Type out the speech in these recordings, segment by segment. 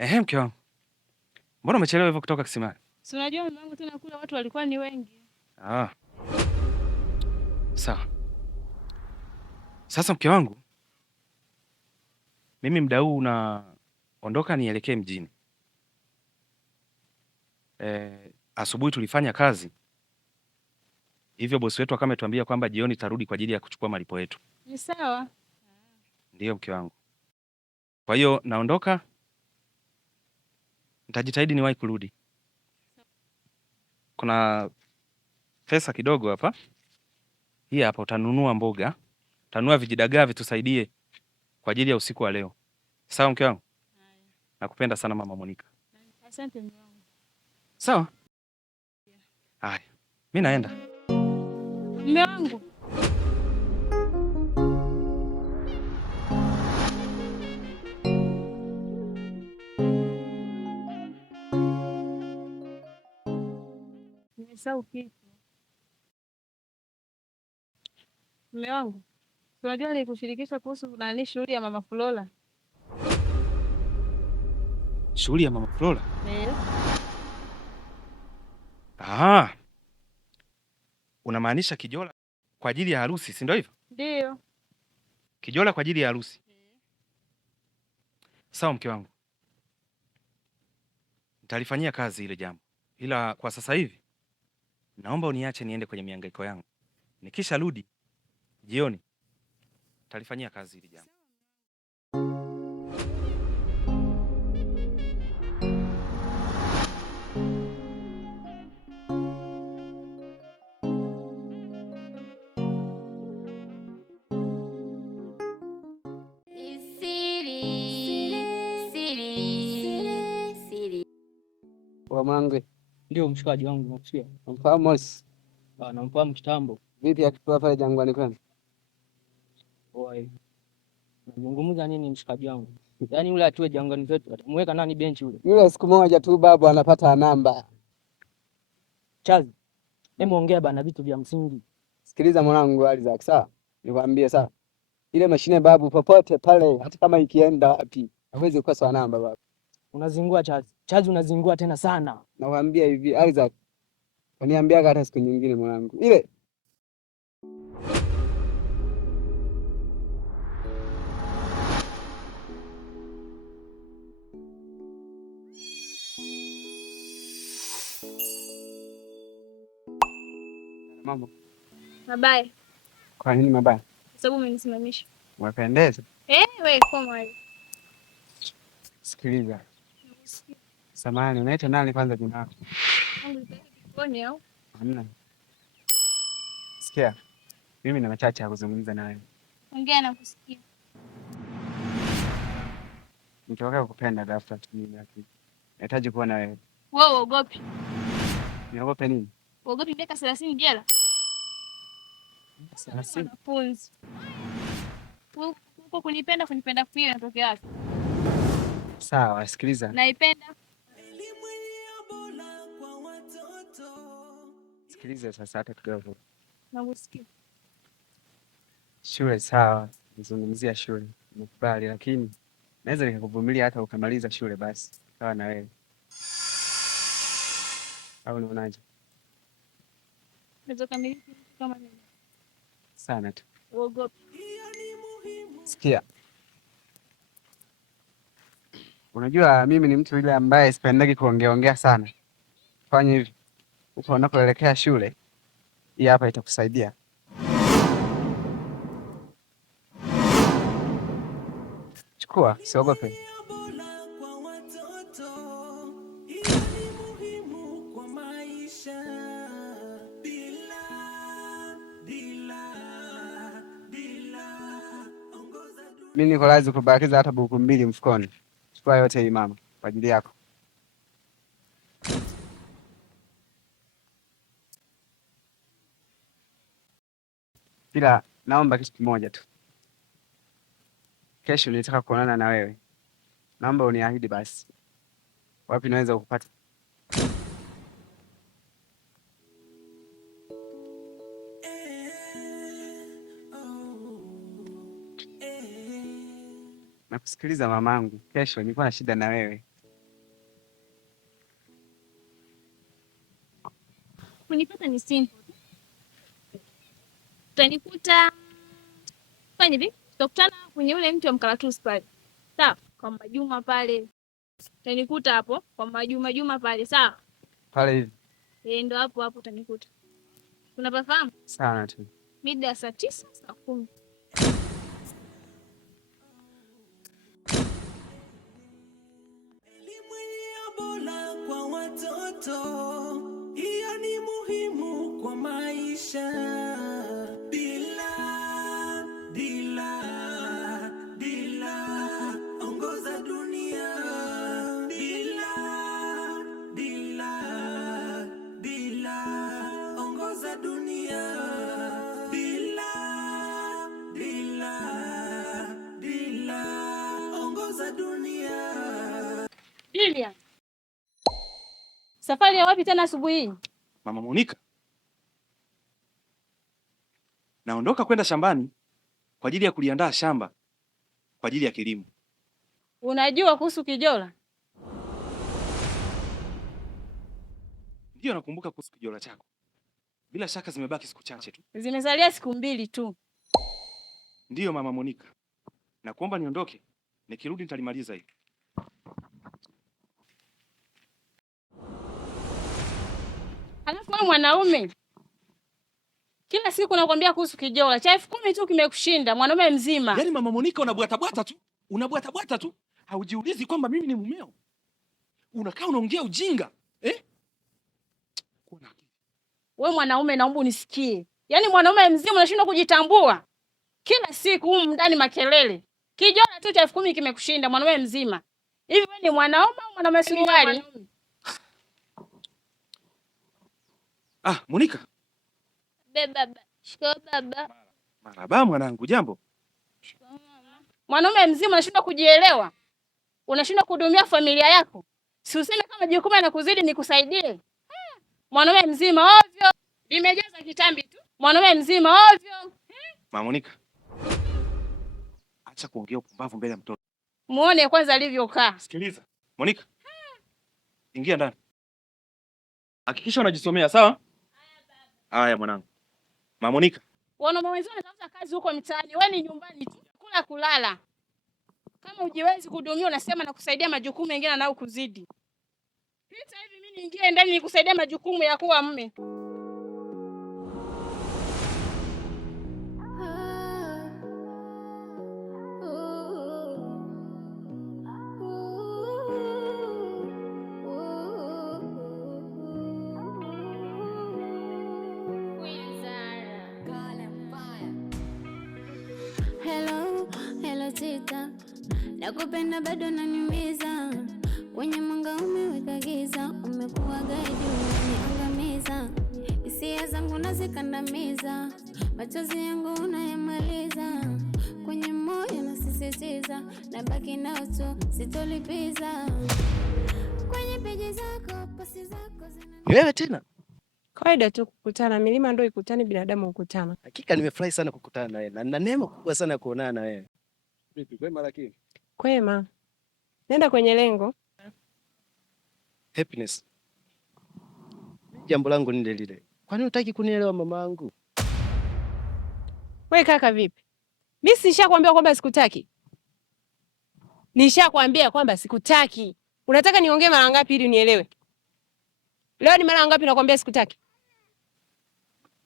Ehe, mke wangu. Mbona umechelewa hivyo kutoka kisimani? Si unajua mume wangu tena kule watu walikuwa ni wengi. Ah. Sawa. Sasa mke wangu, mimi muda huu naondoka nielekee mjini. Asubuhi tulifanya kazi. Hivyo bosi wetu akametuambia kwamba jioni tarudi kwa ajili ya kuchukua malipo yetu. Ni sawa. Ndiyo mke wangu. Kwa hiyo naondoka, nitajitahidi niwahi kurudi. Kuna pesa kidogo hapa. Hii hapa utanunua mboga, utanunua vijidagaa vitusaidie kwa ajili ya usiku wa leo. Sawa mke wangu? Nakupenda sana mama Monica. Asante mume wangu. Sawa? Haya. Mimi naenda. Mume wangu. Nimesahau kitu. Mume wangu. Unajua nilikushirikisha kuhusu shughuli ya Mama Flora. Shughuli ya Mama Flora? Ndio. Ah. Unamaanisha kijola kwa ajili ya harusi, si ndio hivyo? Ndio. Kijola kwa ajili ya harusi. Sawa mke wangu. Nitalifanyia kazi ile jambo. Ila kwa sasa hivi naomba uniache niende kwenye mihangaiko yangu. Nikisha rudi jioni nitalifanyia kazi ile jambo. Mwanangu. Ndio mshikaji wangu nakusikia. Namfahamu Morris? Namfahamu kitambo. Vipi akitoa pale jangwani kwenu? Oi. Unazungumza nini mshikaji wangu? Yaani yule atue jangwani kwetu atamweka nani benchi yule? Yule siku moja tu babu anapata namba. Chazi. Hebu ongea bana vitu vya msingi. Sikiliza mwanangu Alizaki, sawa? Nikwambie sawa. Ile mashine babu popote pale hata kama ikienda wapi hawezi kukosa namba babu. Unazingua Chazi. Chazi unazingua tena sana. Nakwambia hivi Alizaki. Waniambia hata siku nyingine mwanangu. Ile mambo. Mabaya. Kwa nini mabaya? Kwa sababu umenisimamisha. Umependeza. Wewe koma wewe. Sikiliza. Samahani, unaitwa nani kwanza jina lako? Mungu nipone au? Hamna. Sikia. Mimi na machache ya kuzungumza nawe. Ongea na kusikia. Nitawaka kukupenda ghafla tu mimi lakini nahitaji kuwa na wewe. Wewe uogopi? Niogope nini? Uogopi miaka 30 jela? 30. Wanafunzi. Uko kunipenda kwio natokea wapi? Sawa, sikiliza. Naipenda. Sikiliza sasa hata kidogo. Nakusikia. Shule sawa, nizungumzia shule. Nikubali lakini naweza nikakuvumilia hata ukamaliza shule basi. Sawa na wewe. Au unaonaje? Naweza kamiliki kama nini? Sana tu. Uogopi? Sikia. Unajua mimi ni mtu yule ambaye sipendagi kuongea sana. Fanya hivi. Uko unakoelekea shule. Hii hapa itakusaidia. Chukua, siogope. Mimi niko lazima kubakiza hata buku 2 mfukoni. Chukua yote hii mama, kwa ajili yako. Ila naomba kitu kimoja tu. Kesho nitaka kuonana na wewe. Naomba uniahidi basi. Wapi naweza kukupata? Nakusikiliza mamangu. Kesho nilikuwa na shida na wewe. ni simple. Utanikuta fanya hivi, tutakutana kwenye ule mti wa mkaratusi pale. Sawa? Kwa Majuma pale. Utanikuta hapo kwa Majuma pale, sawa? Pale hivi. Ndio hapo utanikuta. Unapafahamu? Sana tu. Mida ya saa 9 saa 10. Elimu iliyo bora kwa watoto, hiyo ni muhimu kwa maisha. Dila, ongoza dunia. Dila, ongoza dunia. Dila, ongoza dunia. Lilia. Safari ya wapi tena asubuhi hii? Mama Monica, naondoka kwenda shambani kwa ajili ya kuliandaa shamba kwa ajili ya kilimo. Unajua kuhusu kijola? Ndio, nakumbuka kuhusu kijola chako. Bila shaka zimebaki siku chache tu. Zimesalia siku 2 tu. Ndiyo Mama Monica, nakuomba niondoke, nikirudi nitalimaliza hivi. Halafu wewe mwanaume, kila siku nakwambia kuhusu kijola cha 10,000 tu kimekushinda, mwanaume mzima. Yaani Mama Monica unabwata tu. Haujiulizi kwamba mimi ni mumeo. Unakaa unaongea ujinga. Kuna akili. Wewe mwanaume, naomba unisikie. Yaani mwanaume mzima unashindwa kujitambua. Kila siku humu ndani makelele. Kijola tu cha 10,000 kimekushinda, mwanaume mzima. Hivi wewe ni mwanaume au mwanaume suruali? Monica. Baba. Shika baba. Marhaba mwanangu, jambo. Mwanaume mzima unashindwa kujielewa. Unashindwa kuhudumia familia yako. Si useme kama jukumu linakuzidi nikusaidie. Mwanaume mzima ovyo. Limejaza kitambi tu. Mwanaume mzima ovyo. Mama Monica, acha kuongea upumbavu mbele ya mtoto. Muone kwanza alivyokaa. Sikiliza. Monica. Ingia ndani. Hakikisha unajisomea, sawa? Haya mwanangu. Mama Monica. Wanaume wenzao wanatafuta kazi huko mtaani. Wewe ni nyumbani tu. Kula kulala. Kama hujiwezi kuhudumia unasema na kusaidia majukumu mengine na kuzidi. Pita hivi mimi niingie ndani nikusaidia majukumu ya kuwa mume. Hello tita, nakupenda bado naniumiza, kwenye mwanga umeweka giza, umekuwa gaidi unaniangamiza, hisia zangu nazikandamiza, machozi yangu unayamaliza, kwenye moyo nasisitiza, nabaki nao tu sitolipiza, kwenye peji zako posti zako Wewe tena? Kawaida tu kukutana, milima ndio ikutani, binadamu hukutana. Hakika nimefurahi sana kukutana na wewe. Na nina neema kubwa sana kuonana na wewe. Vipi, kwema lakini? Kwema. Nenda kwenye lengo. Happiness. Jambo langu ni lile. Kwani hutaki kunielewa mamangu? Wewe kaka vipi? Mimi nishakwambia kwamba sikutaki. Nishakwambia kwamba sikutaki. Unataka niongee mara ngapi ili unielewe? Leo ni mara ngapi nakwambia sikutaki?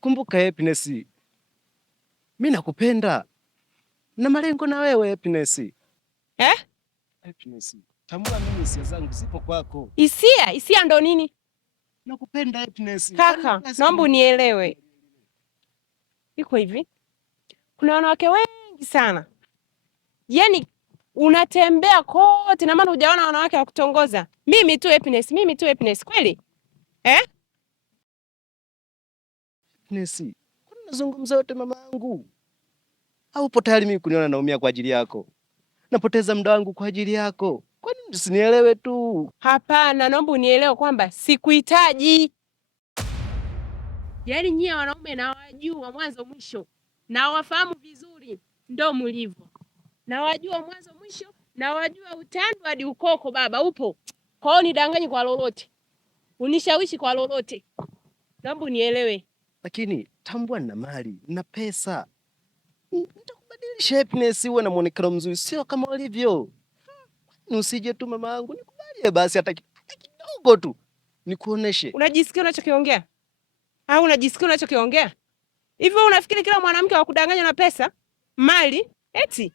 Kumbuka Happiness. Mimi nakupenda. Na malengo na wewe Happiness. Happiness. Tambua mimi hisia zangu zipo kwako. Hisia ndo nini? Nakupenda Happiness. Kaka, naomba unielewe. Iko hivi. Kuna wanawake wengi sana. Yaani unatembea kote na maana hujaona wanawake wa kutongoza. Mimi tu Happiness kweli? Happiness. Kwani unazungumza yote mamangu? Au upo tayari mimi kuniona naumia kwa ajili yako? Napoteza muda wangu kwa ajili yako. Kwani usinielewe tu? Hapana, naomba unielewe kwamba sikuhitaji. Yaani nyie wanaume nawajua mwanzo mwisho. Na wafahamu vizuri ndo mlivyo. Na wajua mwanzo mwisho, na wajua utandu hadi ukoko baba upo. Kwa hiyo nidanganye kwa lolote. Unishawishi kwa lolote. Naomba unielewe. lakini tambua nina mali, nina pesa. Nitakubadilisha Happiness uwe na muonekano mzuri, sio kama ulivyo. Usije tu mama yangu, nikubalie basi hata kidogo tu. Nikuoneshe. Unajisikia unachokiongea? Au unajisikia unachokiongea? Hivyo unafikiri kila mwanamke wa kudanganya na pesa, mali, eti?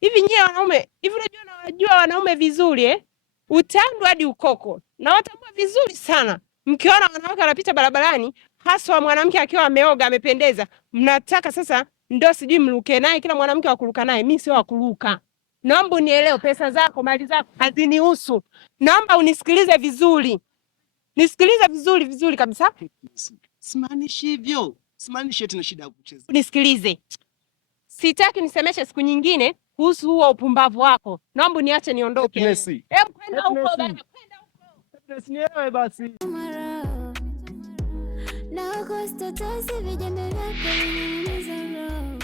Hivi nyie wanaume, hivi unajua wanaume vizuri Utandu hadi ukoko. Na watambua vizuri sana. Mkiona wanawake wanapita barabarani, haswa mwanamke akiwa ameoga, amependeza, mnataka sasa ndo sijui mluke naye, kila mwanamke wa kuruka naye. Mimi sio wa kuruka. Naomba unielewe, pesa zako, mali zako hazinihusu. Naomba unisikilize vizuri. Nisikilize vizuri kabisa. Simaanishi hivyo. Simaanishi eti na shida ya kucheza. Nisikilize. Sitaki nisemeshe siku nyingine kuhusu huo upumbavu wako. Naomba niache niondoke. Hebu kwenda huko bana, kwenda huko. Nielewe basi. Na Agosto tosi vijembe vyako vinaniumiza roho.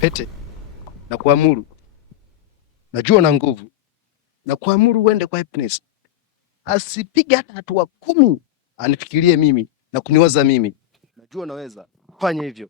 Pete, na kuamuru. Najua na nguvu. Na kuamuru uende kwa Happiness. Asipige hata hatua 10 anifikirie mimi na kuniwaza mimi. Najua naweza. Fanya hivyo.